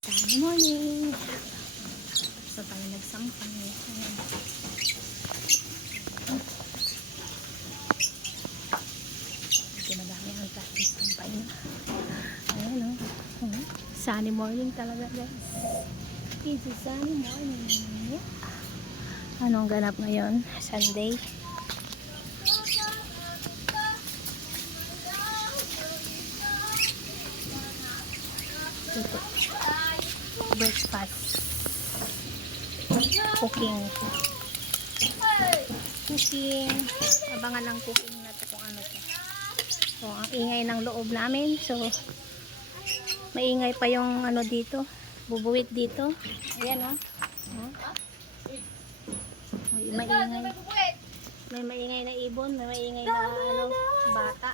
Good morning! So tayo nagsampay. Ayan. Medyo madami ang plastic sampay na. Ayan o. Sunny morning talaga guys. It's a sunny morning. Yeah. Anong ganap ngayon? Sunday. Ito. Breakfast. Cooking. Abangan ng cooking na ito kung ano to. So, ang ingay ng loob namin. So, maingay pa yung ano dito. Bubuwit dito. Ayan o. May maingay. May maingay na ibon. May maingay na ano, bata.